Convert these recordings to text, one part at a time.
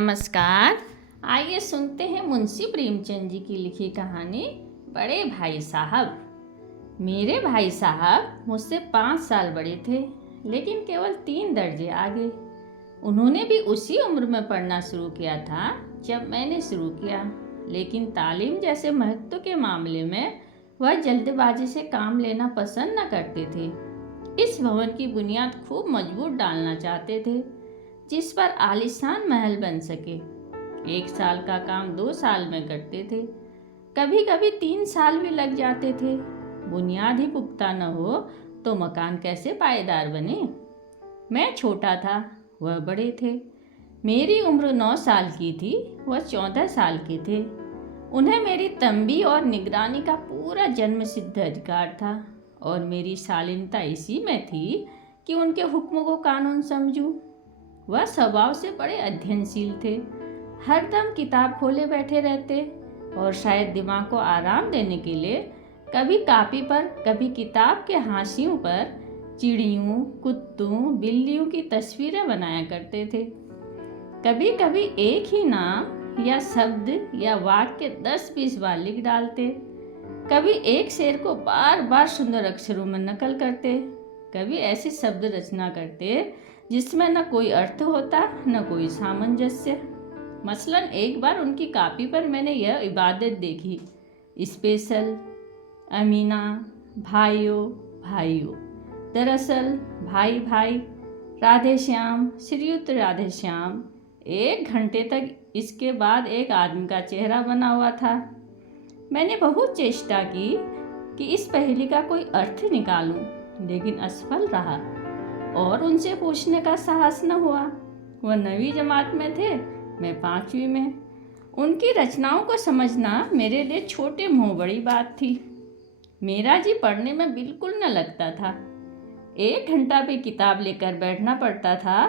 नमस्कार। आइए सुनते हैं मुंशी प्रेमचंद जी की लिखी कहानी बड़े भाई साहब। मेरे भाई साहब मुझसे 5 साल बड़े थे, लेकिन केवल 3 दर्जे आगे। उन्होंने भी उसी उम्र में पढ़ना शुरू किया था जब मैंने शुरू किया, लेकिन तालीम जैसे महत्व के मामले में वह जल्दबाजी से काम लेना पसंद न करते थे। इस भवन की बुनियाद खूब मजबूत डालना चाहते थे, जिस पर आलीशान महल बन सके। 1 साल का काम 2 साल में करते थे, कभी कभी 3 साल भी लग जाते थे। बुनियाद ही पुख्ता न हो तो मकान कैसे पायेदार बने। मैं छोटा था, वह बड़े थे। मेरी उम्र 9 साल की थी, वह 14 साल के थे। उन्हें मेरी तंबी और निगरानी का पूरा जन्म सिद्ध अधिकार था, और मेरी शालीनता इसी में थी कि उनके हुक्म को कानून समझूं। वह स्वभाव से बड़े अध्ययनशील थे, हरदम किताब खोले बैठे रहते, और शायद दिमाग को आराम देने के लिए कभी कॉपी पर, कभी किताब के हाशियों पर चिड़ियों, कुत्तों, बिल्लियों की तस्वीरें बनाया करते थे। कभी कभी एक ही नाम या शब्द या वाक्य 10-20 बार लिख डालते। कभी एक शेर को बार बार सुंदर अक्षरों में नकल करते। कभी ऐसी शब्द रचना करते जिसमें न कोई अर्थ होता, न कोई सामंजस्य। मसलन एक बार उनकी कॉपी पर मैंने यह इबादत देखी: स्पेशल, अमीना, भाइयों भाइयों, दरअसल, भाई भाई, राधे श्याम, श्रीयुत राधे श्याम। 1 घंटे तक इसके बाद एक आदमी का चेहरा बना हुआ था। मैंने बहुत चेष्टा की कि इस पहेली का कोई अर्थ निकालूं, लेकिन असफल रहा, और उनसे पूछने का साहस न हुआ। वह 9वीं जमात में थे, मैं 5वीं में। उनकी रचनाओं को समझना मेरे लिए छोटे मुँह बड़ी बात थी। मेरा जी पढ़ने में बिल्कुल न लगता था। 1 घंटा भी किताब लेकर बैठना पड़ता था।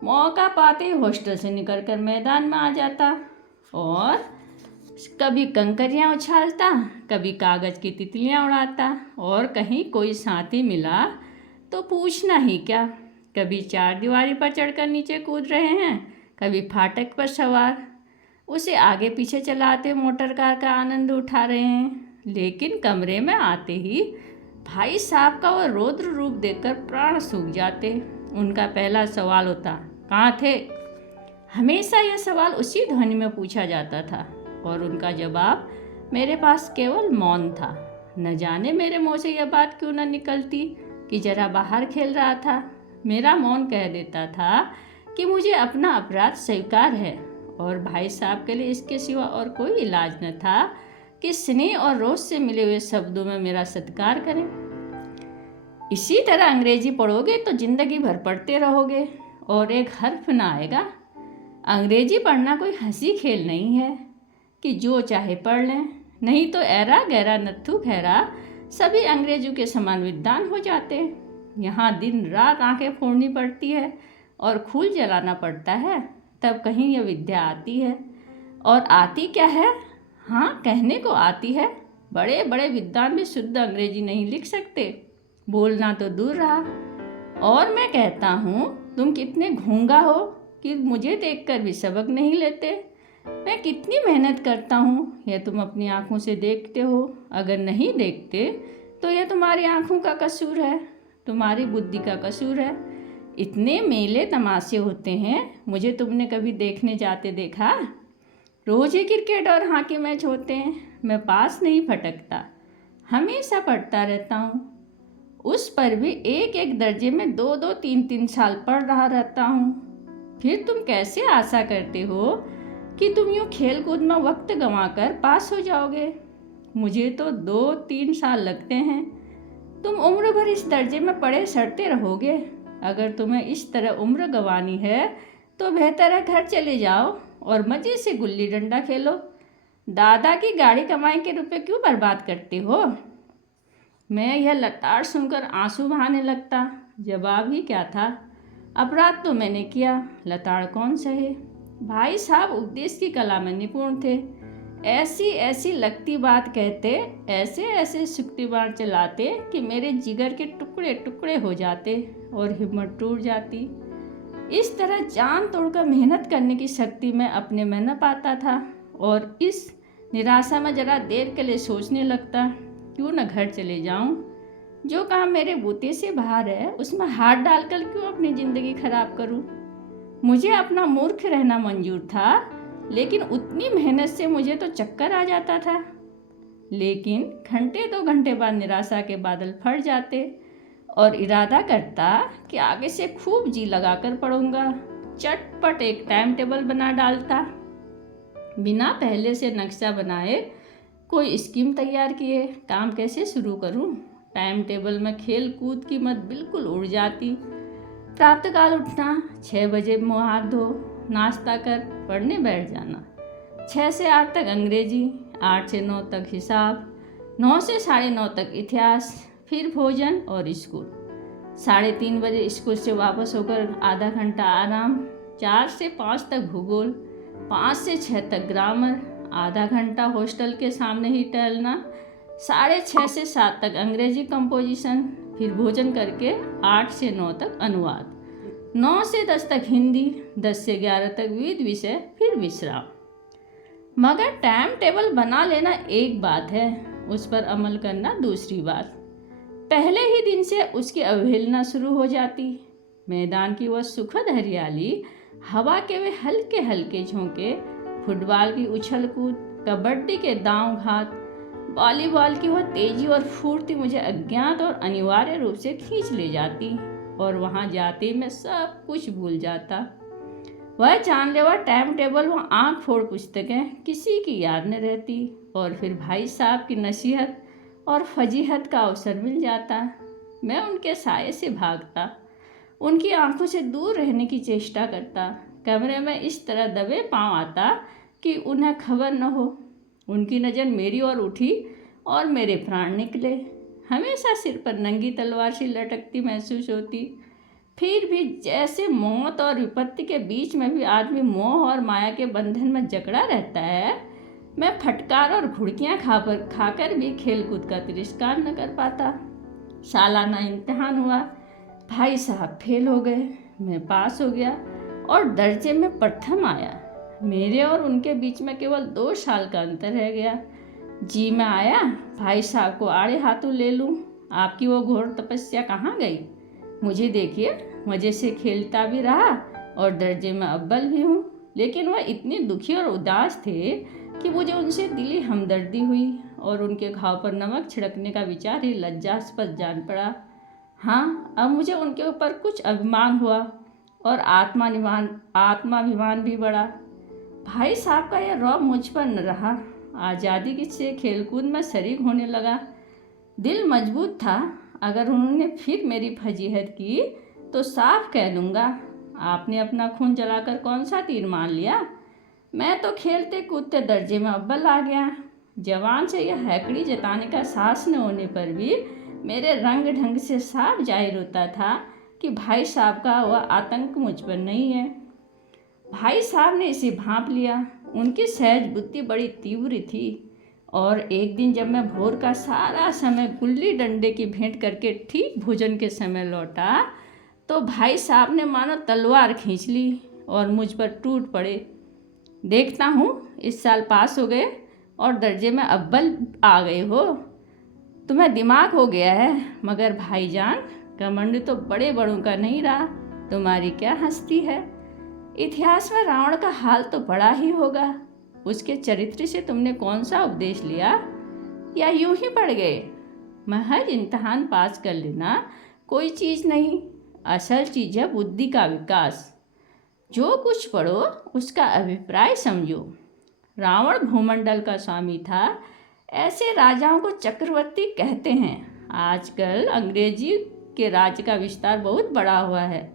मौका पाते ही हॉस्टल से निकलकर मैदान में आ जाता, और कभी कंकरियाँ उछालता, कभी कागज़ की तितलियाँ उड़ाता, और कहीं कोई साथी मिला तो पूछना ही क्या। कभी 4 दीवारी पर चढ़कर नीचे कूद रहे हैं, कभी फाटक पर सवार उसे आगे पीछे चलाते मोटर कार का आनंद उठा रहे हैं। लेकिन कमरे में आते ही भाई साहब का वह रौद्र रूप देखकर प्राण सूख जाते। उनका पहला सवाल होता, कहाँ थे? हमेशा यह सवाल उसी ध्वनि में पूछा जाता था, और उनका जवाब मेरे पास केवल मौन था। न जाने मेरे मुँह से यह बात क्यों न निकलती कि जरा बाहर खेल रहा था। मेरा मौन कह देता था कि मुझे अपना अपराध स्वीकार है, और भाई साहब के लिए इसके सिवा और कोई इलाज न था कि स्नेह और रोष से मिले हुए शब्दों में मेरा सत्कार करें। इसी तरह अंग्रेजी पढ़ोगे तो जिंदगी भर पढ़ते रहोगे और एक हर्फ न आएगा। अंग्रेजी पढ़ना कोई हंसी खेल नहीं है कि जो चाहे पढ़ लें, नहीं तो ऐरा गहरा नत्थु खैरा सभी अंग्रेजों के समान विद्वान हो जाते। यहाँ दिन रात आंखें फोड़नी पड़ती है और खूल जलाना पड़ता है, तब कहीं यह विद्या आती है। और आती क्या है? हाँ, कहने को आती है। बड़े बड़े विद्वान भी शुद्ध अंग्रेजी नहीं लिख सकते, बोलना तो दूर रहा। और मैं कहता हूँ, तुम कितने गूंगा हो कि मुझे देखकर भी सबक नहीं लेते। मैं कितनी मेहनत करता हूँ, यह तुम अपनी आँखों से देखते हो। अगर नहीं देखते तो यह तुम्हारी आँखों का कसूर है, तुम्हारी बुद्धि का कसूर है। इतने मेले तमाशे होते हैं, मुझे तुमने कभी देखने जाते देखा? रोज़ ही क्रिकेट और हॉकी मैच होते हैं, मैं पास नहीं फटकता, हमेशा पढ़ता रहता हूँ। उस पर भी एक एक दर्जे में 2-2, 3-3 साल पढ़ रहा रहता हूँ। फिर तुम कैसे आशा करते हो कि तुम यूँ खेल कूद में वक्त गंवाकर पास हो जाओगे? मुझे तो 2-3 साल लगते हैं। तुम उम्र भर इस दर्जे में पड़े सड़ते रहोगे। अगर तुम्हें इस तरह उम्र गंवानी है तो बेहतर है घर चले जाओ और मज़े से गुल्ली डंडा खेलो। दादा की गाड़ी कमाई के रुपए क्यों बर्बाद करते हो? मैं यह लताड़ सुनकर आंसू बहाने लगता। जवाब ही क्या था? अपराध तो मैंने किया, लताड़ कौन सहे। भाई साहब उपदेश की कला में निपुण थे। ऐसी ऐसी लगती बात कहते, ऐसे ऐसे शुक्तिबाण चलाते कि मेरे जिगर के टुकड़े टुकड़े हो जाते और हिम्मत टूट जाती। इस तरह जान तोड़कर मेहनत करने की शक्ति मैं अपने में न पाता था और इस निराशा में जरा देर के लिए सोचने लगता, क्यों न घर चले जाऊं। जो काम मेरे बूते से बाहर है उसमें हाथ डालकर क्यों अपनी ज़िंदगी खराब करूं। मुझे अपना मूर्ख रहना मंजूर था, लेकिन उतनी मेहनत से मुझे तो चक्कर आ जाता था। लेकिन घंटे 2 घंटे बाद निराशा के बादल फट जाते और इरादा करता कि आगे से खूब जी लगाकर पढ़ूंगा। चटपट एक टाइम टेबल बना डालता, बिना पहले से नक्शा बनाए कोई स्कीम तैयार किए काम कैसे शुरू करूं। टाइम टेबल में खेल कूद की मत बिल्कुल उड़ जाती। प्रातःकाल उठना, 6 बजे मुँह हाथ धो, नाश्ता कर पढ़ने बैठ जाना। 6 से 8 तक अंग्रेजी, 8 से 9 तक हिसाब, 9 से 9:30 तक इतिहास, फिर भोजन और स्कूल। 3:30 बजे स्कूल से वापस होकर आधा घंटा आराम, 4 से 5 तक भूगोल, 5 से 6 तक ग्रामर, आधा घंटा हॉस्टल के सामने ही टहलना, 6:30 से 7 तक अंग्रेजी कंपोजिशन, फिर भोजन करके 8 से 9 तक अनुवाद, 9 से 10 तक हिंदी, 10 से 11 तक विविध विषय, फिर विश्राम। मगर टाइम टेबल बना लेना एक बात है, उस पर अमल करना दूसरी बात। पहले ही दिन से उसकी अवहेलना शुरू हो जाती। मैदान की वह सुखद हरियाली, हवा के वे हल्के हल्के झोंके, फुटबॉल की उछल कूद, कबड्डी के दांव घात, वॉलीबॉल की वह तेजी और फुर्ती मुझे अज्ञात और अनिवार्य रूप से खींच ले जाती और वहाँ जाते मैं सब कुछ भूल जाता। वह जानलेवा टाइम टेबल, वह आँख फोड़ पुस्तकें किसी की याद न रहती और फिर भाई साहब की नसीहत और फजीहत का अवसर मिल जाता। मैं उनके साये से भागता, उनकी आंखों से दूर रहने की चेष्टा करता, कमरे में इस तरह दबे पाँव आता कि उन्हें खबर न हो। उनकी नज़र मेरी ओर उठी और मेरे प्राण निकले। हमेशा सिर पर नंगी तलवार सी लटकती महसूस होती। फिर भी जैसे मौत और विपत्ति के बीच में भी आदमी मोह और माया के बंधन में जकड़ा रहता है, मैं फटकार और घुड़कियाँ खाकर भी खेलकूद का तिरस्कार न कर पाता। सालाना इम्तिहान हुआ, भाई साहब फेल हो गए, मैं पास हो गया और दर्जे में प्रथम आया। मेरे और उनके बीच में केवल 2 साल का अंतर रह गया। जी मैं आया भाई साहब को आड़े हाथों ले लूं, आपकी वो घोर तपस्या कहाँ गई। मुझे देखिए, मज़े से खेलता भी रहा और दर्जे में अव्वल भी हूँ। लेकिन वह इतने दुखी और उदास थे कि मुझे उनसे दिली हमदर्दी हुई और उनके घाव पर नमक छिड़कने का विचार ही लज्जास्पद जान पड़ा। हाँ, अब मुझे उनके ऊपर कुछ अभिमान हुआ और आत्माभिमान भी बढ़ा। भाई साहब का यह रौब मुझ पर न रहा। आज़ादी की से खेलकूद में शरीक होने लगा। दिल मजबूत था, अगर उन्होंने फिर मेरी फजीहत की तो साफ कह दूंगा, आपने अपना खून जलाकर कौन सा तीर मान लिया। मैं तो खेलते कूदते दर्जे में अव्वल आ गया। जवान से यह हैकड़ी जताने का साहस न होने पर भी मेरे रंग ढंग से साफ जाहिर होता था कि भाई साहब का वह आतंक मुझ पर नहीं है। भाई साहब ने इसे भांप लिया। उनकी सहज बुद्धि बड़ी तीव्र थी और एक दिन जब मैं भोर का सारा समय गुल्ली डंडे की भेंट करके ठीक भोजन के समय लौटा तो भाई साहब ने मानो तलवार खींच ली और मुझ पर टूट पड़े। देखता हूँ इस साल पास हो गए और दर्जे में अव्वल आ गए हो। तुम्हें दिमाग हो गया है, मगर भाईजान घमंड तो बड़े बड़ों का नहीं रहा, तुम्हारी क्या हस्ती है। इतिहास में रावण का हाल तो बड़ा ही होगा। उसके चरित्र से तुमने कौन सा उपदेश लिया या यूं ही पढ़ गए। महज इम्तहान पास कर लेना कोई चीज़ नहीं, असल चीज़ है बुद्धि का विकास। जो कुछ पढ़ो उसका अभिप्राय समझो। रावण भूमंडल का स्वामी था, ऐसे राजाओं को चक्रवर्ती कहते हैं। आजकल अंग्रेजी के राज्य का विस्तार बहुत बड़ा हुआ है,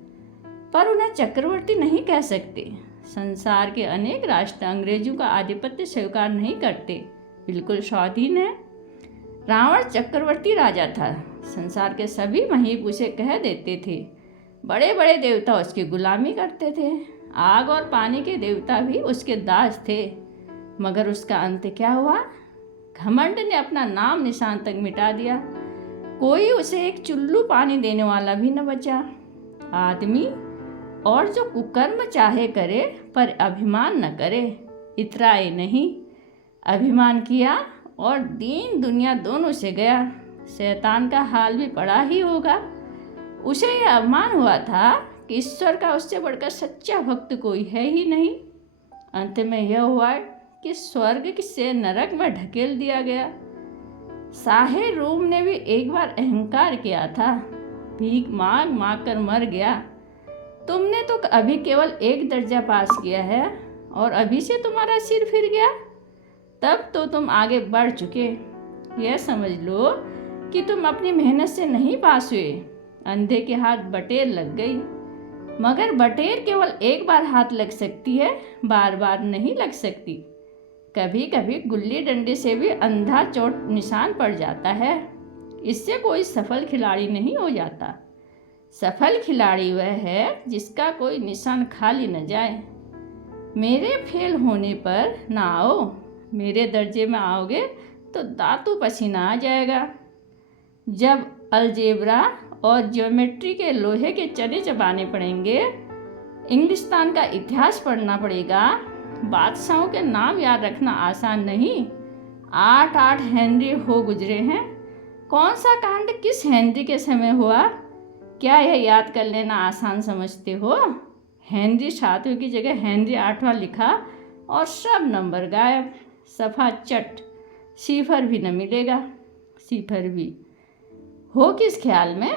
पर उन्हें चक्रवर्ती नहीं कह सकते। संसार के अनेक राष्ट्र अंग्रेजों का आधिपत्य स्वीकार नहीं करते, बिल्कुल स्वाधीन है। रावण चक्रवर्ती राजा था, संसार के सभी महीप उसे कह देते थे। बड़े बड़े देवता उसकी गुलामी करते थे, आग और पानी के देवता भी उसके दास थे। मगर उसका अंत क्या हुआ। घमंड ने अपना नाम निशान तक मिटा दिया। कोई उसे एक चुल्लू पानी देने वाला भी न बचा। आदमी और जो कुकर्म चाहे करे पर अभिमान न करे। इतराए नहीं, अभिमान किया और दीन दुनिया दोनों से गया। शैतान का हाल भी पड़ा ही होगा। उसे यह अभिमान हुआ था कि ईश्वर का उससे बढ़कर सच्चा भक्त कोई है ही नहीं। अंत में यह हुआ कि स्वर्ग से नरक में ढकेल दिया गया। शाहे रोम ने भी एक बार अहंकार किया था, भीख मांग मांग कर मर गया। तुमने तो अभी केवल 1 दर्जा पास किया है और अभी से तुम्हारा सिर फिर गया। तब तो तुम आगे बढ़ चुके। यह समझ लो कि तुम अपनी मेहनत से नहीं पास हुए, अंधे के हाथ बटेर लग गई। मगर बटेर केवल एक बार हाथ लग सकती है, बार बार नहीं लग सकती। कभी कभी गुल्ली डंडे से भी अंधा चोट निशान पड़ जाता है। इससे कोई सफल खिलाड़ी नहीं हो जाता। सफल खिलाड़ी वह है जिसका कोई निशान खाली न जाए। मेरे फेल होने पर ना आओ, मेरे दर्जे में आओगे तो दांतों पसीना आ जाएगा। जब अलजेब्रा और ज्योमेट्री के लोहे के चने चबाने पड़ेंगे, इंग्लिस्तान का इतिहास पढ़ना पड़ेगा, बादशाहों के नाम याद रखना आसान नहीं। 8 हेनरी हो गुजरे हैं। कौन सा कांड किस हेनरी के समय हुआ, क्या यह याद कर लेना आसान समझते हो? हेनरी 7वें की जगह हेनरी 8वां लिखा और सब नंबर गायब। सफा चट, सिफर भी न मिलेगा। सिफर भी हो किस ख्याल में?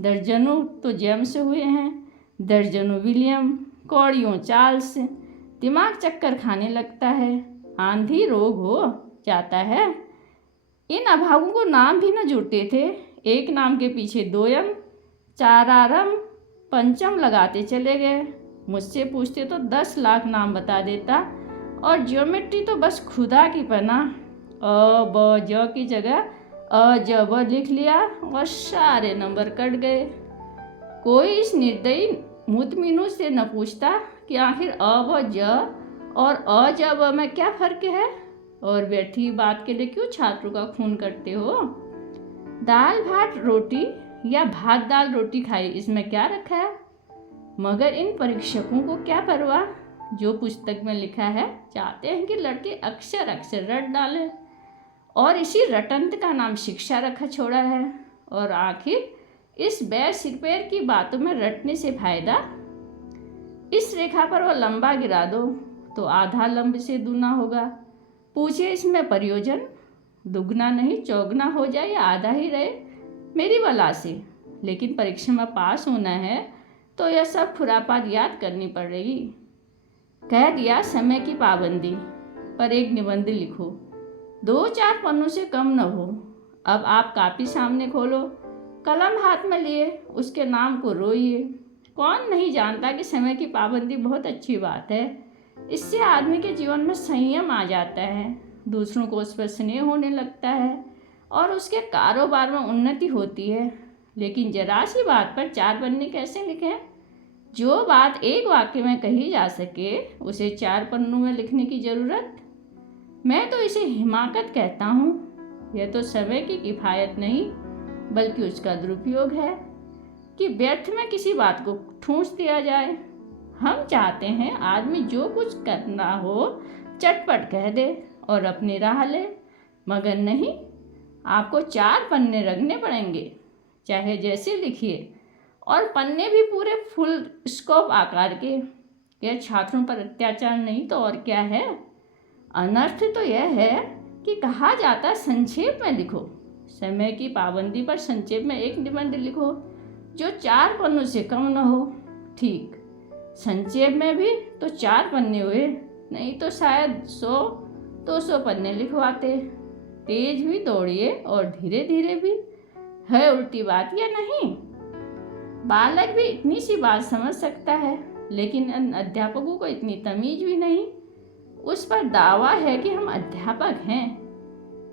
दर्जनों तो जेम्स हुए हैं, दर्जनों विलियम, कौड़ियों चार्ल्स। दिमाग चक्कर खाने लगता है, आंधी रोग हो जाता है। इन अभागों को नाम भी न जुड़ते थे। एक नाम के पीछे 2 यम, 4 आरम, 5 लगाते चले गए। मुझसे पूछते तो 10 लाख नाम बता देता। और ज्योमेट्री तो बस खुदा की पनाह। अ ब ज की जगह अ ज ब लिख लिया और सारे नंबर कट गए। कोई इस निर्दयी मुतमिनों से न पूछता कि आखिर अ ब ज और अ ज ब में क्या फ़र्क है, और व्यर्थी बात के लिए क्यों छात्रों का खून करते हो? दाल भात रोटी या भात दाल रोटी खाई, इसमें क्या रखा है? मगर इन परीक्षकों को क्या परवाह? जो पुस्तक में लिखा है चाहते हैं कि लड़के अक्षर अक्षर रट डालें, और इसी रटंत का नाम शिक्षा रखा छोड़ा है। और आखिर इस बैर सिरपैर की बातों में रटने से फायदा? इस रेखा पर वो लंबा गिरा दो तो आधा लंब से दूना होगा। पूछे इसमें प्रयोजन? दुगना नहीं चौगना हो जाए या आधा ही रहे, मेरी बला से। लेकिन परीक्षा में पास होना है तो यह सब खुरापात याद करनी पड़ेगी। कह दिया समय की पाबंदी, पर एक निबंध लिखो, 2-4 पन्नों से कम न हो। अब आप कापी सामने खोलो, कलम हाथ में लिए उसके नाम को रोइए। कौन नहीं जानता कि समय की पाबंदी बहुत अच्छी बात है। इससे आदमी के जीवन में संयम आ जाता है, दूसरों को उस पर स्नेह होने लगता है और उसके कारोबार में उन्नति होती है। लेकिन जरा सी बात पर 4 पन्ने कैसे लिखें? जो बात एक वाक्य में कही जा सके उसे 4 पन्नों में लिखने की ज़रूरत? मैं तो इसे हिमाकत कहता हूँ। यह तो समय की किफ़ायत नहीं बल्कि उसका दुरुपयोग है कि व्यर्थ में किसी बात को ठूंस दिया जाए। हम चाहते हैं आदमी जो कुछ करना हो चटपट कह दे और अपनी राह ले, मगर नहीं, आपको 4 पन्ने रखने पड़ेंगे, चाहे जैसे लिखिए, और पन्ने भी पूरे फुल स्कोप आकार के। यह छात्रों पर अत्याचार नहीं तो और क्या है? अनर्थ तो यह है कि कहा जाता संक्षेप में लिखो। समय की पाबंदी पर संक्षेप में एक निबंध लिखो जो 4 पन्नों से कम न हो। ठीक, संक्षेप में भी तो 4 पन्ने हुए, नहीं तो शायद 100-200 पन्ने लिखवाते। तेज भी दौड़िए और धीरे धीरे भी। है उल्टी बात या नहीं? बालक भी इतनी सी बात समझ सकता है, लेकिन अध्यापकों को इतनी तमीज भी नहीं। उस पर दावा है कि हम अध्यापक हैं।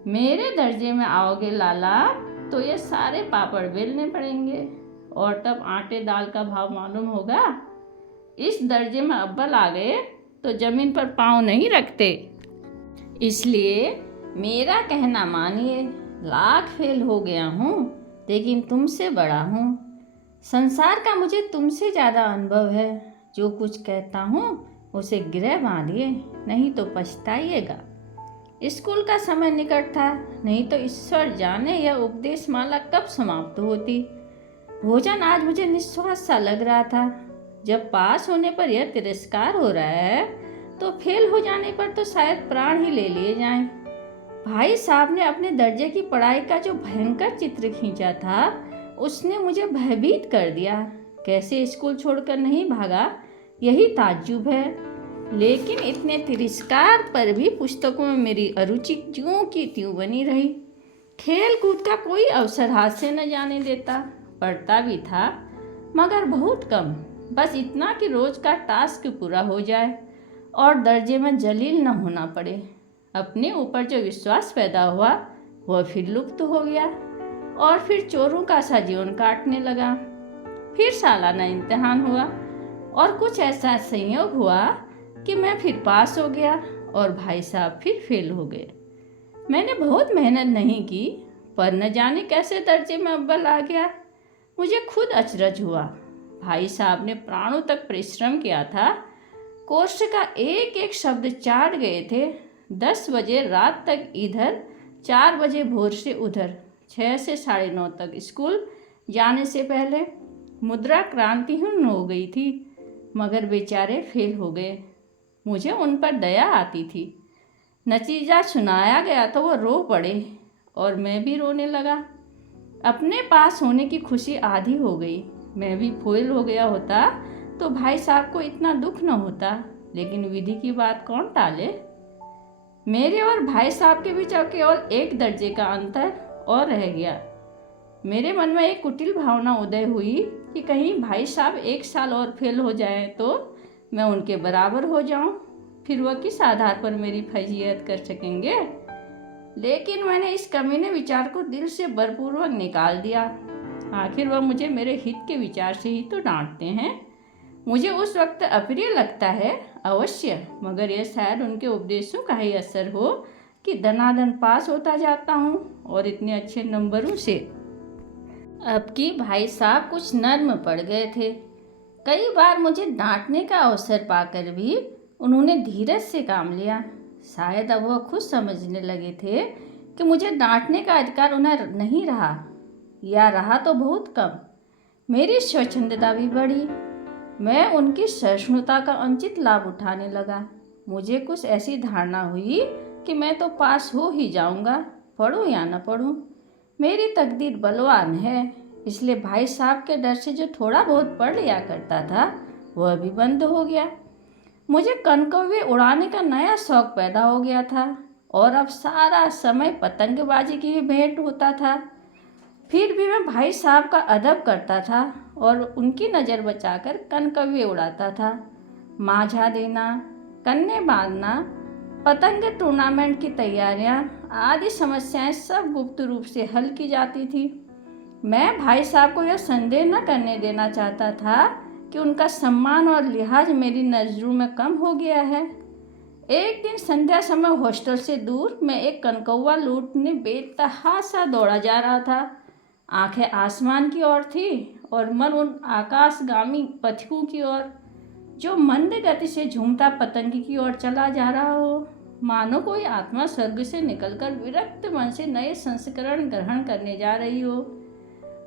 मेरे दर्जे में आओगे लाला तो ये सारे पापड़ बेलने पड़ेंगे, और तब आटे दाल का भाव मालूम होगा। इस दर्जे में अव्वल आ गए तो जमीन पर पाँव नहीं रखते। इसलिए मेरा कहना मानिए, लाख फेल हो गया हूँ लेकिन तुमसे बड़ा हूँ। संसार का मुझे तुमसे ज़्यादा अनुभव है। जो कुछ कहता हूँ उसे गृह बांधिए, नहीं तो पछताइएगा। स्कूल का समय निकट था, नहीं तो ईश्वर जाने यह उपदेश माला कब समाप्त होती। भोजन आज मुझे निस्वाद सा लग रहा था। जब पास होने पर यह तिरस्कार हो रहा है तो फेल हो जाने पर तो शायद प्राण ही ले लिए जाएं। भाई साहब ने अपने दर्जे की पढ़ाई का जो भयंकर चित्र खींचा था उसने मुझे भयभीत कर दिया। कैसे स्कूल छोड़कर नहीं भागा, यही ताज्जुब है। लेकिन इतने तिरस्कार पर भी पुस्तकों में मेरी अरुचि ज्यों की त्यों बनी रही। खेल कूद का कोई अवसर हाथ से न जाने देता। पढ़ता भी था मगर बहुत कम, बस इतना कि रोज का टास्क पूरा हो जाए और दर्जे में जलील न होना पड़े। अपने ऊपर जो विश्वास पैदा हुआ वह फिर लुप्त हो गया और फिर चोरों का सा जीवन काटने लगा। फिर सालाना इम्तिहान हुआ और कुछ ऐसा संयोग हुआ कि मैं फिर पास हो गया और भाई साहब फिर फेल हो गए। मैंने बहुत मेहनत नहीं की पर न जाने कैसे दर्जे में अव्वल आ गया। मुझे खुद अचरज हुआ। भाई साहब ने प्राणों तक परिश्रम किया था, कोर्स का एक एक शब्द चाट गए थे। 10 बजे रात तक इधर, 4 बजे भोर से उधर, 6 से 9:30 तक स्कूल जाने से पहले मुद्रा क्रांति हो गई थी, मगर बेचारे फेल हो गए। मुझे उन पर दया आती थी। नतीजा सुनाया गया तो वो रो पड़े और मैं भी रोने लगा। अपने पास होने की खुशी आधी हो गई। मैं भी फेल हो गया होता तो भाई साहब को इतना दुख न होता, लेकिन विधि की बात कौन टाले। मेरे और भाई साहब के बीच अब केवल एक दर्जे का अंतर और रह गया। मेरे मन में एक कुटिल भावना उदय हुई कि कहीं भाई साहब 1 साल और फेल हो जाएं तो मैं उनके बराबर हो जाऊं, फिर वह किस आधार पर मेरी फजीयत कर सकेंगे। लेकिन मैंने इस कमीने विचार को दिल से बलपूर्वक निकाल दिया। आखिर वह मुझे मेरे हित के विचार से ही तो डांटते हैं। मुझे उस वक्त अप्रिय लगता है अवश्य, मगर यह शायद उनके उपदेशों का ही असर हो कि दनादन पास होता जाता हूँ और इतने अच्छे नंबरों से। अब की भाई साहब कुछ नर्म पड़ गए थे। कई बार मुझे डांटने का अवसर पाकर भी उन्होंने धीरज से काम लिया। शायद अब वह खुद समझने लगे थे कि मुझे डांटने का अधिकार उन्हें नहीं रहा, या रहा तो बहुत कम। मेरी स्वच्छंदता भी बढ़ी। मैं उनकी सहिष्णुता का अनुचित लाभ उठाने लगा। मुझे कुछ ऐसी धारणा हुई कि मैं तो पास हो ही जाऊंगा, पढ़ूं या न पढ़ूं। मेरी तकदीर बलवान है, इसलिए भाई साहब के डर से जो थोड़ा बहुत पढ़ लिया करता था वह भी बंद हो गया। मुझे कनकौवे उड़ाने का नया शौक पैदा हो गया था और अब सारा समय पतंगबाजी की भेंट होता था। फिर भी मैं भाई साहब का अदब करता था और उनकी नज़र बचाकर कनकौवे उड़ाता था। माझा देना, कन्ने बांधना, पतंग टूर्नामेंट की तैयारियां आदि समस्याएं सब गुप्त रूप से हल की जाती थी। मैं भाई साहब को यह संदेह न करने देना चाहता था कि उनका सम्मान और लिहाज मेरी नज़रों में कम हो गया है। एक दिन संध्या समय हॉस्टल से दूर मैं एक कनकौवा लूटने बेतहासा दौड़ा जा रहा था। आंखें आसमान की ओर थी और मन उन आकाशगामी पथिकों की ओर जो मंद गति से झूमता पतंग की ओर चला जा रहा हो। मानो कोई आत्मा स्वर्ग से निकलकर विरक्त मन से नए संस्करण ग्रहण करने जा रही हो।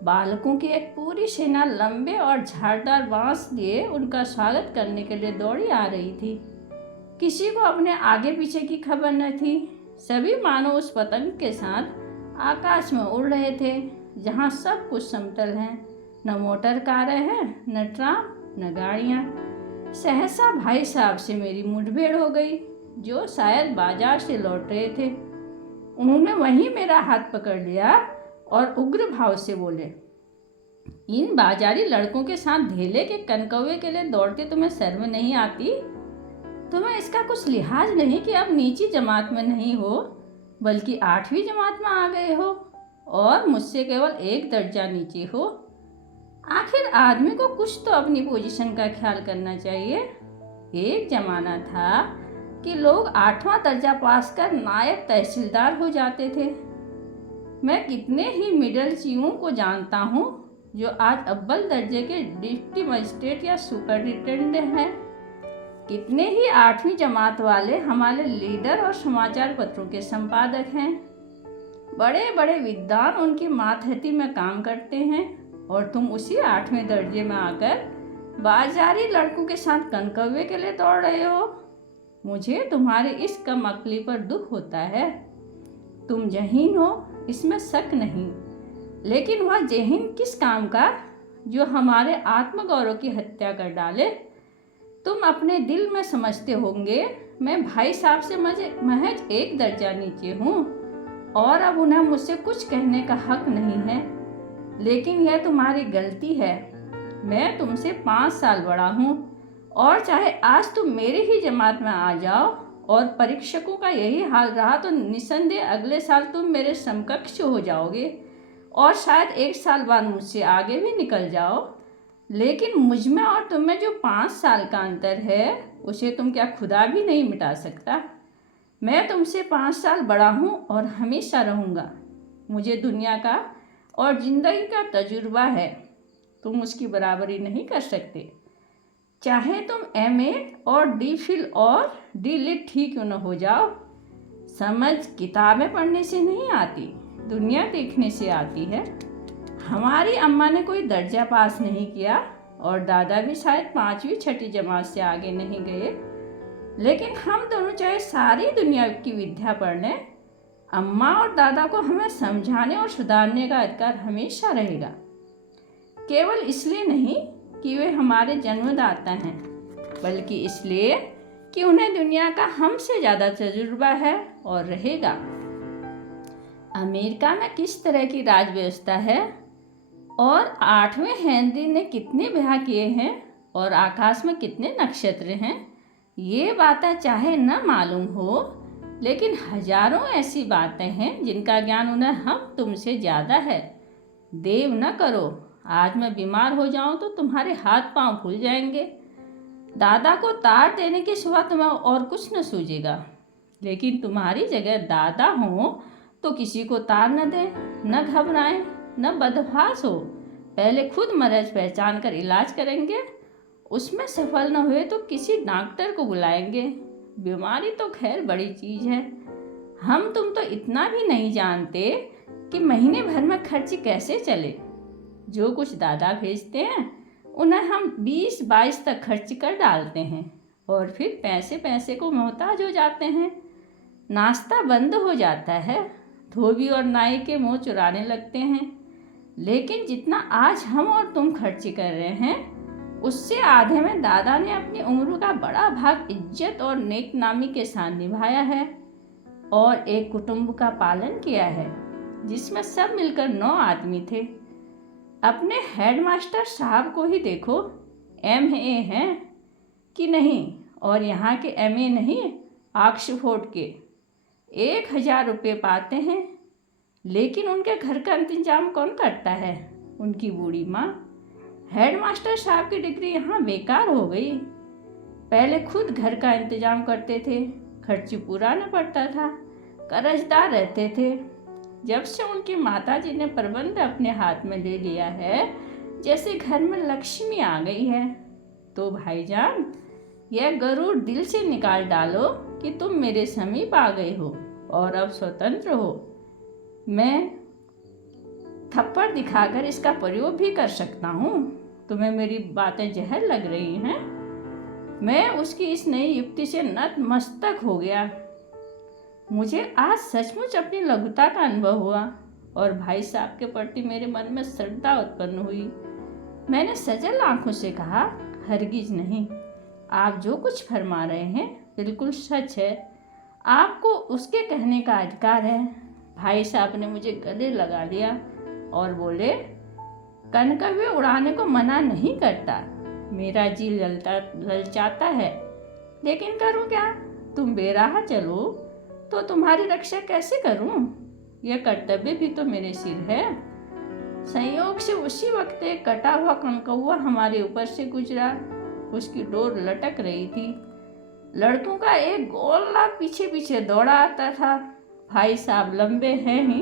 बालकों की एक पूरी सेना लंबे और झाड़दार बांस लिए उनका स्वागत करने के लिए दौड़ी आ रही थी। किसी को अपने आगे पीछे की खबर न थी। सभी मानो उस पतंग के साथ आकाश में उड़ रहे थे जहाँ सब कुछ समतल है। न मोटर कारें हैं, न ट्राम, न गाड़ियाँ। सहसा भाई साहब से मेरी मुठभेड़ हो गई, जो शायद बाजार से लौट रहे थे। उन्होंने वहीं मेरा हाथ पकड़ लिया और उग्र भाव से बोले, इन बाजारी लड़कों के साथ धेले के कनकौवे के लिए दौड़ते तुम्हें शर्म नहीं आती? तुम्हें इसका कुछ लिहाज नहीं कि अब नीची जमात में नहीं हो बल्कि 8वीं जमात में आ गए हो और मुझसे केवल 1 दर्जा नीचे हो। आखिर आदमी को कुछ तो अपनी पोजीशन का ख्याल करना चाहिए। एक जमाना था कि लोग 8वां दर्जा पास कर नायब तहसीलदार हो जाते थे। मैं कितने ही मिडल चीयों को जानता हूँ जो आज अव्वल दर्जे के डिप्टी मजिस्ट्रेट या सुपरिटेंडेंट हैं। कितने ही 8वीं जमात वाले हमारे लीडर और समाचार पत्रों के संपादक हैं। बड़े बड़े विद्वान उनकी मातहती में काम करते हैं और तुम उसी 8वें दर्जे में आकर बाजारी लड़कों के साथ कनकव्वे के लिए दौड़ रहे हो। मुझे तुम्हारी इस कम अक्ली पर दुख होता है। तुम जहीन हो, इसमें शक नहीं, लेकिन वह जहीन किस काम का जो हमारे आत्मगौरव की हत्या कर डाले। तुम अपने दिल में समझते होंगे मैं भाई साहब से महज एक दर्जा नीचे हूँ और अब उन्हें मुझसे कुछ कहने का हक नहीं है, लेकिन यह तुम्हारी गलती है। मैं तुमसे 5 साल बड़ा हूँ और चाहे आज तुम मेरी ही जमात में आ जाओ और परीक्षकों का यही हाल रहा तो निस्संदेह अगले साल तुम मेरे समकक्ष हो जाओगे और शायद 1 साल बाद मुझसे आगे भी निकल जाओ। लेकिन मुझ में और तुम में जो 5 साल का अंतर है उसे तुम क्या खुदा भी नहीं मिटा सकता। मैं तुमसे 5 साल बड़ा हूँ और हमेशा रहूँगा। मुझे दुनिया का और ज़िंदगी का तजुर्बा है, तुम उसकी बराबरी नहीं कर सकते। चाहे तुम MA और DPhil और D.Litt ही क्यों न हो जाओ। समझ किताबें पढ़ने से नहीं आती, दुनिया देखने से आती है। हमारी अम्मा ने कोई दर्जा पास नहीं किया और दादा भी शायद 5वीं 6ठी जमात से आगे नहीं गए, लेकिन हम दोनों चाहे सारी दुनिया की विद्या पढ़ लें, अम्मा और दादा को हमें समझाने और सुधारने का अधिकार हमेशा रहेगा। केवल इसलिए नहीं कि वे हमारे जन्मदाता हैं, बल्कि इसलिए कि उन्हें दुनिया का हमसे ज़्यादा तजुर्बा है और रहेगा। अमेरिका में किस तरह की राज व्यवस्था है और 8वें हेनरी ने कितने ब्याह किए हैं और आकाश में कितने नक्षत्र हैं, ये बातें चाहे न मालूम हो, लेकिन हजारों ऐसी बातें हैं जिनका ज्ञान उन्हें हम तुमसे ज़्यादा है। देव न करो, आज मैं बीमार हो जाऊं तो तुम्हारे हाथ पांव फूल जाएंगे। दादा को तार देने के सिवा तुम्हें और कुछ न सूझेगा, लेकिन तुम्हारी जगह दादा हो तो किसी को तार न दें, न घबराएं, न बदहवास हो। पहले खुद मर्ज पहचान कर इलाज करेंगे, उसमें सफल न हुए तो किसी डॉक्टर को बुलाएंगे। बीमारी तो खैर बड़ी चीज़ है, हम तुम तो इतना भी नहीं जानते कि महीने भर में खर्च कैसे चले। जो कुछ दादा भेजते हैं उन्हें हम 20-22 तक खर्च कर डालते हैं और फिर पैसे पैसे को मोहताज हो जाते हैं। नाश्ता बंद हो जाता है, धोबी और नाई के मुँह चुराने लगते हैं। लेकिन जितना आज हम और तुम खर्च कर रहे हैं उससे आधे में दादा ने अपनी उम्र का बड़ा भाग इज्जत और नेकनामी के साथ निभाया है और एक कुटुंब का पालन किया है जिसमें सब मिलकर 9 आदमी थे। अपने हेडमास्टर साहब को ही देखो, MA हैं कि नहीं, और यहाँ के MA नहीं, ऑक्सफोर्ड के 1000 रुपये पाते हैं, लेकिन उनके घर का इंतजाम कौन करता है? उनकी बूढ़ी माँ। हेडमास्टर साहब की डिग्री यहाँ बेकार हो गई। पहले खुद घर का इंतजाम करते थे, खर्च पूरा न पड़ता था, कर्जदार रहते थे। जब से उनकी माताजी ने प्रबंध अपने हाथ में ले लिया है, जैसे घर में लक्ष्मी आ गई है। तो भाईजान, यह गरुड़ दिल से निकाल डालो कि तुम मेरे समीप आ गए हो और अब स्वतंत्र हो। मैं थप्पड़ दिखाकर इसका प्रयोग भी कर सकता हूँ। तुम्हें मेरी बातें जहर लग रही हैं? मैं उसकी इस नई युक्ति से नतमस्तक हो गया। मुझे आज सचमुच अपनी लघुता का अनुभव हुआ और भाई साहब के प्रति मेरे मन में श्रद्धा उत्पन्न हुई। मैंने सजल आंखों से कहा, हरगिज नहीं, आप जो कुछ फरमा रहे हैं बिल्कुल सच है, आपको उसके कहने का अधिकार है। भाई साहब ने मुझे गले लगा लिया और बोले, कनकव्वे उड़ाने को मना नहीं करता, मेरा जी ललचाता है, लेकिन करूं क्या? तुम बेराह चलो तो तुम्हारी रक्षा कैसे करूं? यह कर्तव्य भी तो मेरे सिर है। संयोग से उसी वक्त एक कटा हुआ कनकौवा हमारे ऊपर से गुजरा। उसकी डोर लटक रही थी। लड़कों का एक गोला पीछे पीछे दौड़ा आता था। भाई साहब लंबे हैं ही,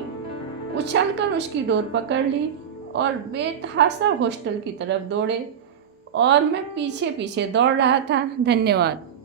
उछलकर उसकी डोर पकड़ ली और बेतहाशा हॉस्टल की तरफ दौड़े और मैं पीछे पीछे दौड़ रहा था। धन्यवाद।